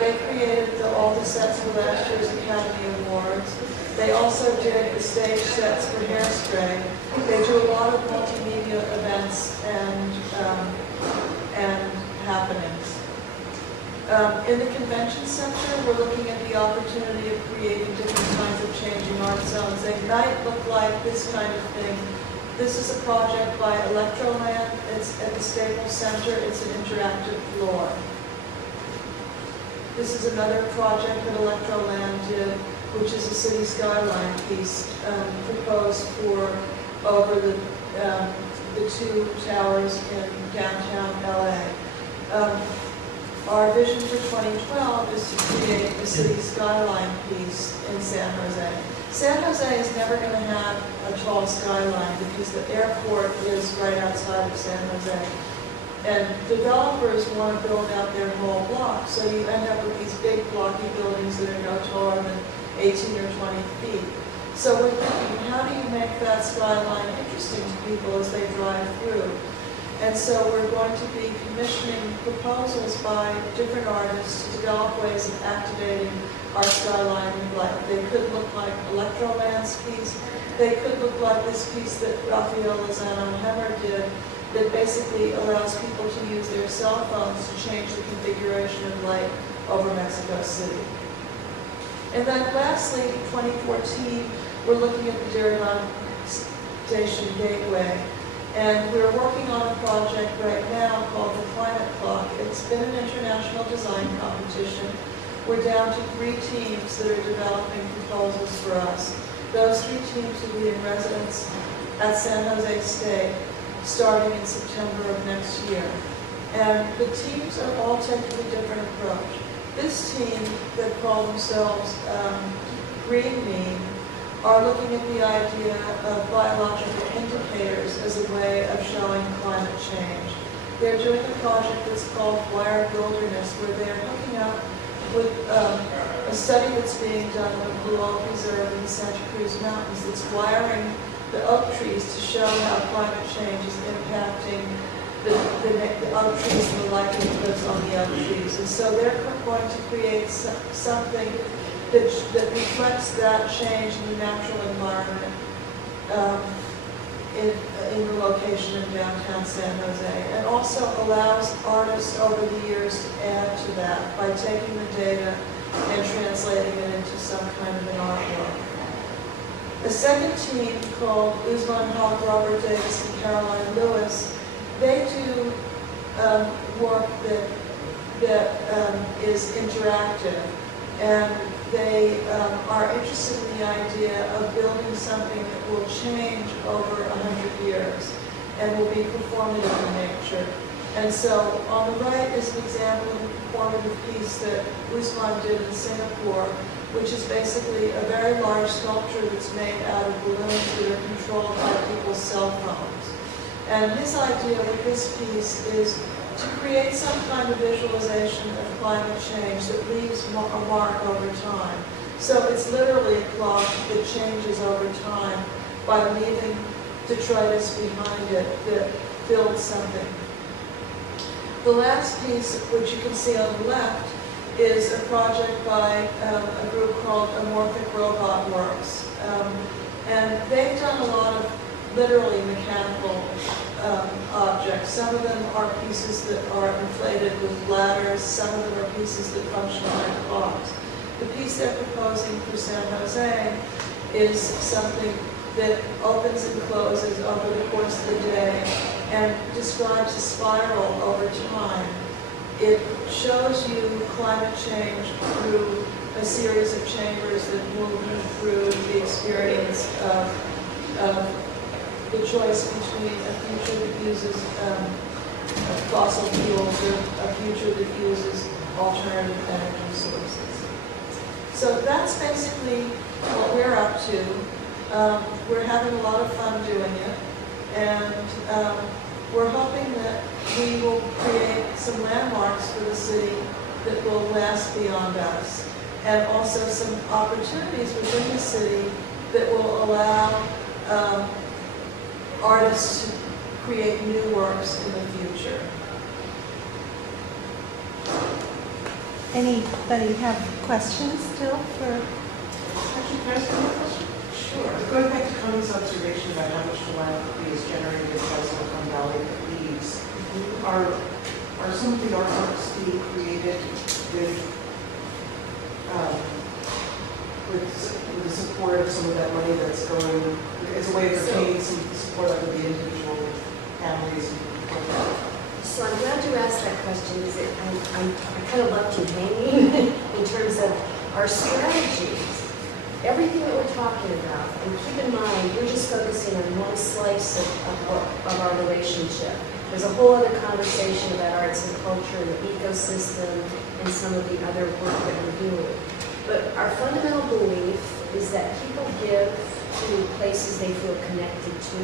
They created all the sets for last year's Academy Awards. They also did the stage sets for Hairspray. They do a lot of multimedia events and happenings. In the convention center, we're looking at the opportunity of creating different kinds of changing art zones. They might look like this kind of thing. This is a project by Electroland. It's at the Staples Center. It's an interactive floor. This is another project that Electroland did, which is a city skyline piece proposed for over the two towers in downtown LA. Our vision for 2012 is to create a city skyline piece in San Jose. San Jose is never going to have a tall skyline because the airport is right outside of San Jose. And developers want to build out their whole block, so you end up with these big blocky buildings that are no taller than 18 or 20 feet. So we're thinking, how do you make that skyline interesting to people as they drive through? And so we're going to be commissioning proposals by different artists to develop ways of activating our skyline in light. They could look like Electroland's piece. They could look like this piece that Raphael Lozano-Hemmer did that basically allows people to use their cell phones to change the configuration of light over Mexico City. And then lastly, 2014, we're looking at the Diridon Station Gateway. And we're working on a project right now called the Climate Klock. It's been an international design competition. We're down to 3 teams that are developing proposals for us. Those 3 teams will be in residence at San Jose State starting in September of next year. And the teams are all taking a different approach. This team that call themselves Green Mean are looking at the idea of biological indicators as a way of showing climate change. They're doing a project that's called Wired Wilderness, where they're hooking up with a study that's being done with Blue Oak Reserve in the Santa Cruz Mountains that's wiring the oak trees to show how climate change is impacting the oak trees and the livelihoods on the oak trees. And so they're going to create something that reflects that change in the natural environment in the location in downtown San Jose, and also allows artists over the years to add to that by taking the data and translating it into some kind of an artwork. A second team called Usman Hawk, Robert Davis, and Caroline Lewis, they do work that is interactive, and they are interested in the idea of building something that will change over 100 years and will be performative in nature. And so on the right is an example of a performative piece that Usman did in Singapore, which is basically a very large sculpture that's made out of balloons that are controlled by people's cell phones. And his idea with this piece is to create some kind of visualization of climate change that leaves a mark over time. So it's literally a clock that changes over time by leaving detritus behind it that builds something. The last piece, which you can see on the left, is a project by a group called Amorphic Robot Works. And they've done a lot of literally mechanical objects. Some of them are pieces that are inflated with ladders. Some of them are pieces that function like clocks. The piece they're proposing for San Jose is something that opens and closes over the course of the day and describes a spiral over time. It shows you climate change through a series of chambers that move you through the experience of the choice between a future that uses fossil fuels or a future that uses alternative energy sources. So that's basically what we're up to. We're having a lot of fun doing it, and we're hoping that we will create some landmarks for the city that will last beyond us, and also some opportunities within the city that will allow artists to create new works in the future. Anybody have questions still for? Actually, can I ask one question? Sure. Going back to Connie's observation about how much philanthropy is generated by Silicon Valley that leaves, are some of the artworks being created with the support of some of that money that's going, it's a way for gaining some support out of the individual families and whatnot. So I'm glad you asked that question, because I kind of left you hanging in terms of our strategies. Everything that we're talking about, and keep in mind, we're just focusing on one slice of our relationship. There's a whole other conversation about arts and culture and the ecosystem and some of the other work that we're doing. But our fundamental belief is that people give to places they feel connected to.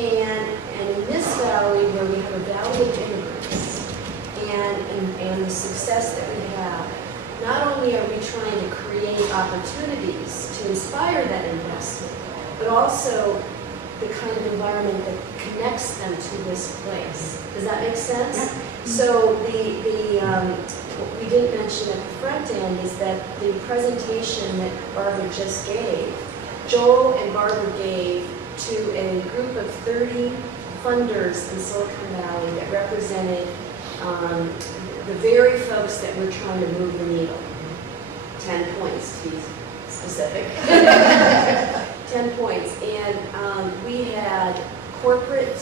And in this valley, where we have a valley of immigrants, and the success that we have, not only are we trying to create opportunities to inspire that investment, but also the kind of environment that connects them to this place. Does that make sense? Yeah. So what we didn't mention at the front end is that the presentation that Barbara just gave, Joel and Barbara gave to a group of 30 funders in Silicon Valley that represented the very folks that we're trying to move the needle. 10 points to be specific. 10 points. And we had corporate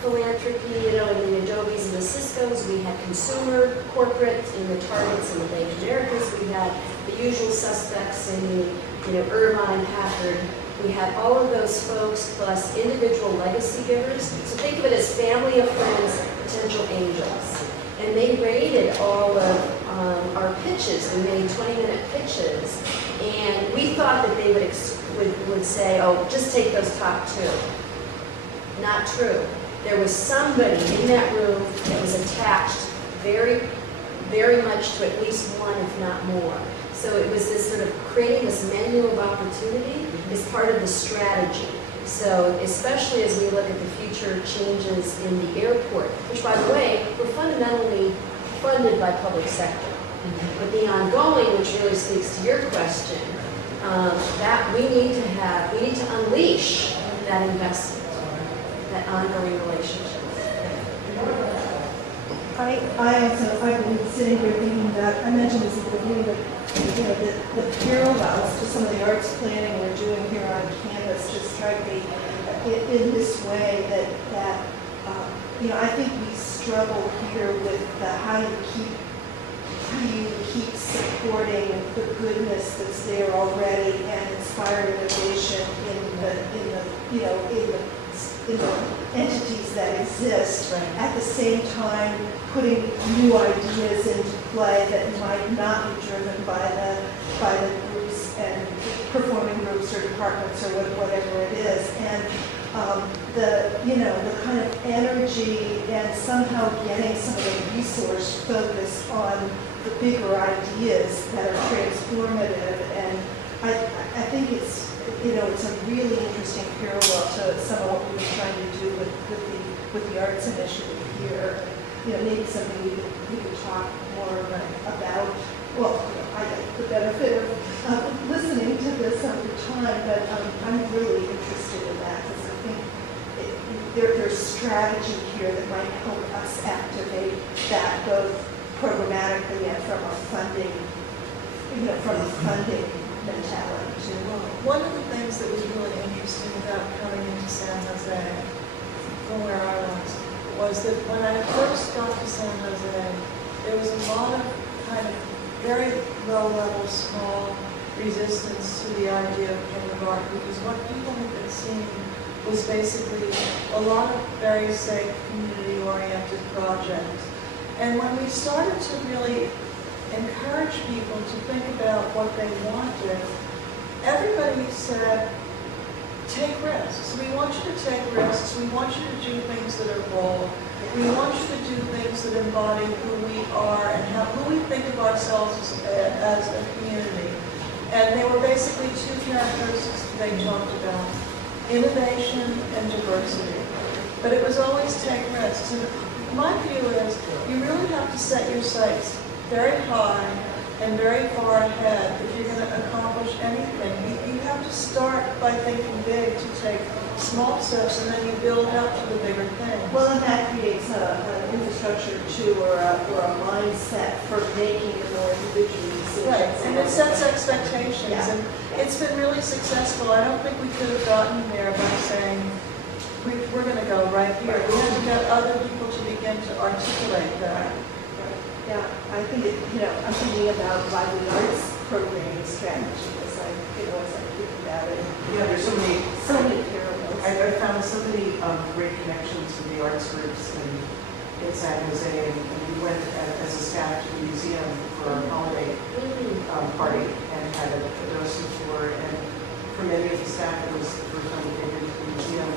philanthropy, in the Adobes and the Ciscos. We had consumer corporate in the Targets and the Bank of Americas. We had the usual suspects in the Irvine, Packard. We had all of those folks plus individual legacy givers. So think of it as family of friends, potential angels. And they rated all of our pitches. We made 20-minute pitches. And we thought that they would say, oh, just take those top two. Not true. There was somebody in that room that was attached very, very much to at least one, if not more. So it was this sort of creating this menu of opportunity is part of the strategy. So especially as we look at the future changes in the airport, which by the way, we're fundamentally funded by public sector. But the ongoing, which really speaks to your question, that we need to unleash that investment, that ongoing relationship. I've been sitting here thinking that, I mentioned this at the beginning, but the parallels to some of the arts planning we're doing here on campus just strike me in this way that I think we struggle here with how do you keep supporting the goodness that's there already and inspire innovation in the entities that exist, right, at the same time putting new ideas into play that might not be driven by the groups and performing groups or departments or whatever it is. And the kind of energy and somehow getting some of the resource focus on the bigger ideas that are transformative. And I think it's a really interesting parallel to some of what we've been trying to do with the arts initiative here. Maybe something we could talk more about. Well, I get the benefit of listening to this over time, but I'm really interested in that because I think there's strategy here that might help us activate that both programmatically and from a funding mentality too. Well, one of the things that was really interesting about coming into San Jose, from where I was that when I first got to San Jose, there was a lot of kind of very low-level, small resistance to the idea of painting art, because what people had been seeing was basically a lot of very safe, community-oriented projects. And when we started to really encourage people to think about what they wanted, everybody said, take risks. We want you to take risks. We want you to do things that are bold. We want you to do things that embody who we are and who we think of ourselves as a community. And they were basically two characteristics that they talked about, innovation and diversity. But it was always take risks. And my view is you really have to set your sights very high and very far ahead if you're going to accomplish anything. You have have to start by thinking big to take small steps, and then you build up to the bigger things. Well, and that creates an infrastructure too, or a mindset for making the more individual decisions. Right, and it sets expectations, Yeah. and it's been really successful. I don't think we could have gotten there by saying, we're going to go right here. We had to get other people to begin to articulate that. Yeah, I think I'm thinking about lively arts programming strategy as I think about it. Yeah, there's so many parallels. I found so many great connections with the arts groups in San Jose, and we went as a staff to the museum for our holiday party and had a docent tour. And for many of the staff, it was the first time they came into the museum.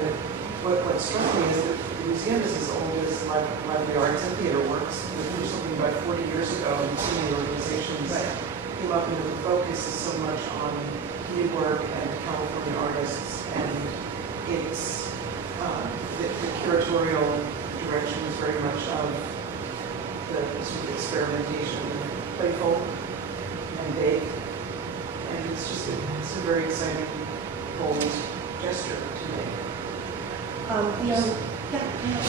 But what struck me is that the museum is as old as Lively Arts and Theater Works. It was something about 40 years ago, and so many organizations came up, and the focus is so much on new work and California artists, and it's the curatorial direction is very much of the sort of experimentation, playful and big, and it's a very exciting, bold gesture to make.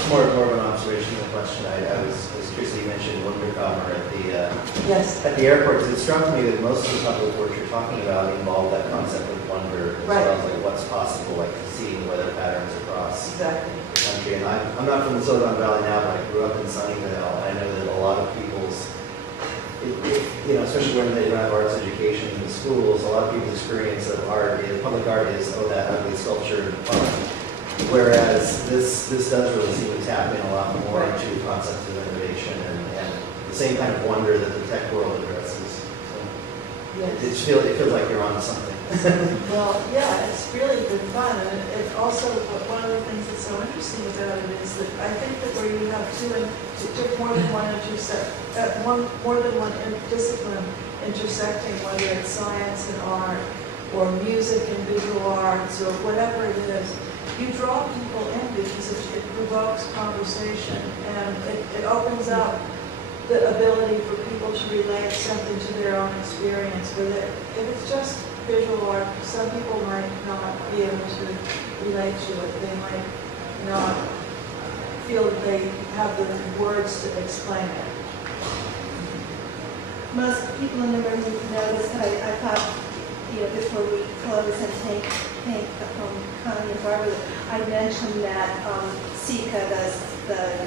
More of an observational question. I was curious that you mentioned Wunderkammer Yes. at the airport, because it struck me that most of the public work you're talking about involve that concept of wonder, as well as like what's possible, like seeing weather patterns across Exactly. the country. And I'm not from the Silicon Valley now, but I grew up in Sunnyvale, and I know that a lot of people's, especially when they don't have arts education in schools, a lot of people's experience of public art is, oh, that ugly sculpture in the park. Whereas this does really seem to tap in a lot more into concepts of innovation and the same kind of wonder that the tech world addresses. So Yes. it feels like you're onto something. Well, yeah, it's really been fun, and it also, one of the things that's so interesting about it is that I think that where you have more than one discipline intersecting, whether it's science and art, or music and visual arts, or whatever it is, you draw people in because it provokes conversation, and it opens up the ability for people to relate something to their own experience. If it's just visual art, some people might not be able to relate to it. They might not feel that they have the words to explain it. Most people in the room noticed that I thought, before we close and thank Connie and Barbara, I mentioned that SICA, the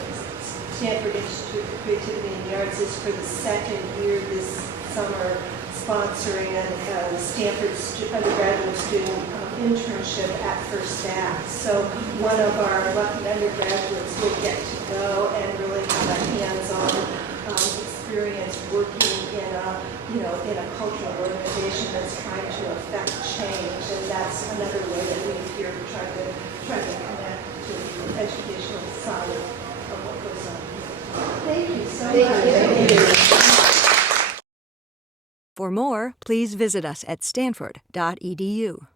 Stanford Institute for Creativity and the Arts, is for the second year this summer sponsoring a Stanford undergraduate student internship at First Act. So one of our lucky undergraduates will get to go and really have a hands-on experience working in a cultural organization that's trying to affect change, and that's another way that we here try to connect to the educational side of what goes on. Thank you so much. Thank you. For more, please visit us at stanford.edu.